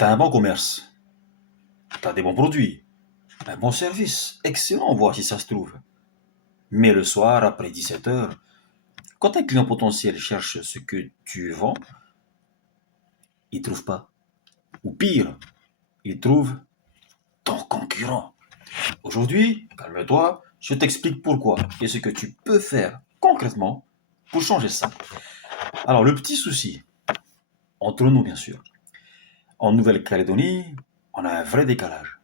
T'as un bon commerce, t'as des bons produits, un bon service, excellent, voire si ça se trouve. Mais le soir, après 17 heures, quand un client potentiel cherche ce que tu vends, il trouve pas. Ou pire, il trouve ton concurrent. Aujourd'hui, calme-toi, je t'explique pourquoi et ce que tu peux faire concrètement pour changer ça. Alors, le petit souci, entre nous bien sûr, en Nouvelle-Calédonie, on a un vrai décalage.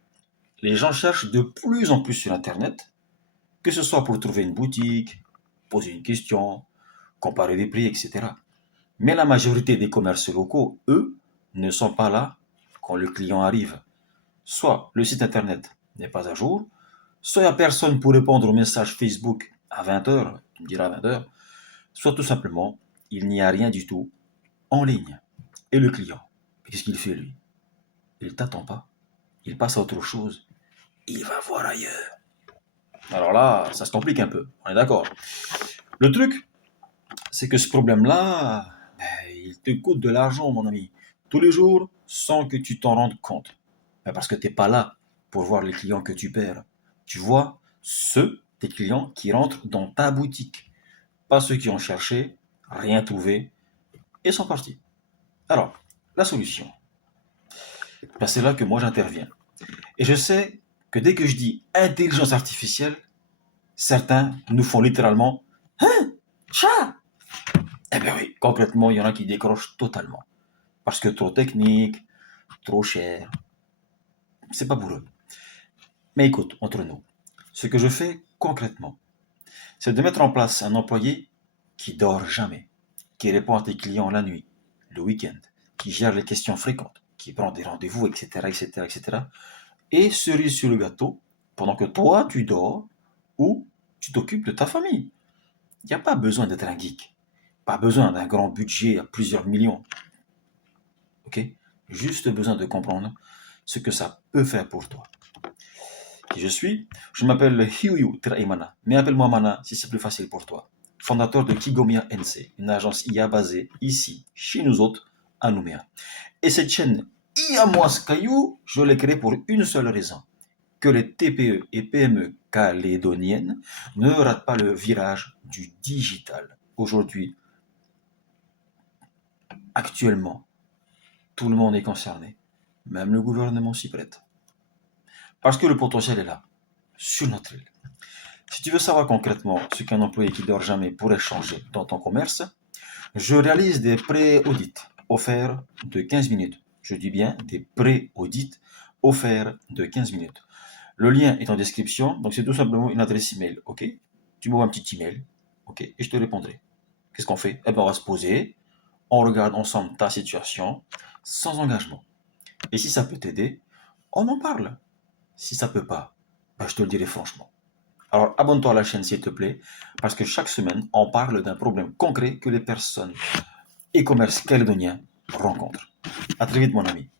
Les gens cherchent de plus en plus sur Internet, que ce soit pour trouver une boutique, poser une question, comparer des prix, etc. Mais la majorité des commerces locaux, eux, ne sont pas là quand le client arrive. Soit le site Internet n'est pas à jour, soit il n'y a personne pour répondre au message Facebook à 20 heures, tu me diras à 20 heures, soit tout simplement, il n'y a rien du tout en ligne. Et le client, qu'est-ce qu'il fait lui? Il t'attend pas, il passe à autre chose, il va voir ailleurs. Alors là, ça se complique un peu, on est d'accord. Le truc, c'est que ce problème-là, il te coûte de l'argent, mon ami, tous les jours, sans que tu t'en rendes compte. Parce que tu n'es pas là pour voir les clients que tu perds. Tu vois ceux, tes clients, qui rentrent dans ta boutique. Pas ceux qui ont cherché, rien trouvé, et sont partis. Alors, la solution, c'est là que moi j'interviens. Et je sais que dès que je dis intelligence artificielle, certains nous font littéralement Hein? Chat? Eh bien oui, concrètement, il y en a qui décrochent totalement. Parce que trop technique, trop cher, c'est pas pour eux. Mais écoute, entre nous, ce que je fais concrètement, c'est de mettre en place un employé qui dort jamais, qui répond à tes clients la nuit, le week-end, qui gère les questions fréquentes, qui prend des rendez-vous, etc., etc., etc. Et cerise sur le gâteau, pendant que toi, tu dors ou tu t'occupes de ta famille. Il n'y a pas besoin d'être un geek, pas besoin d'un grand budget à plusieurs millions, ok? Juste besoin de comprendre ce que ça peut faire pour toi. Qui je suis? Je m'appelle Hiuyu Traimana, mais appelle-moi Mana si c'est plus facile pour toi. Fondateur de Kigomia NC, une agence IA basée ici, chez nous autres, à Nouméa. Et cette chaîne IA Caillou, je l'ai créée pour une seule raison. Que les TPE et PME calédoniennes ne ratent pas le virage du digital. Aujourd'hui, actuellement, tout le monde est concerné. Même le gouvernement s'y prête. Parce que le potentiel est là, sur notre île. Si tu veux savoir concrètement ce qu'un employé qui dort jamais pourrait changer dans ton commerce, je réalise des pré-audits offerts de 15 minutes. Je dis bien des pré-audits offerts de 15 minutes. Le lien est en description, donc c'est tout simplement une adresse email, ok? Tu m'envoies un petit email, ok? Et je te répondrai. Qu'est-ce qu'on fait? Eh bien, on va se poser, on regarde ensemble ta situation, sans engagement. Et si ça peut t'aider, on en parle. Si ça peut pas, ben, je te le dirai franchement. Alors abonne-toi à la chaîne s'il te plaît, parce que chaque semaine, on parle d'un problème concret que les personnes e-commerce calédoniens rencontrent. À très vite mon ami.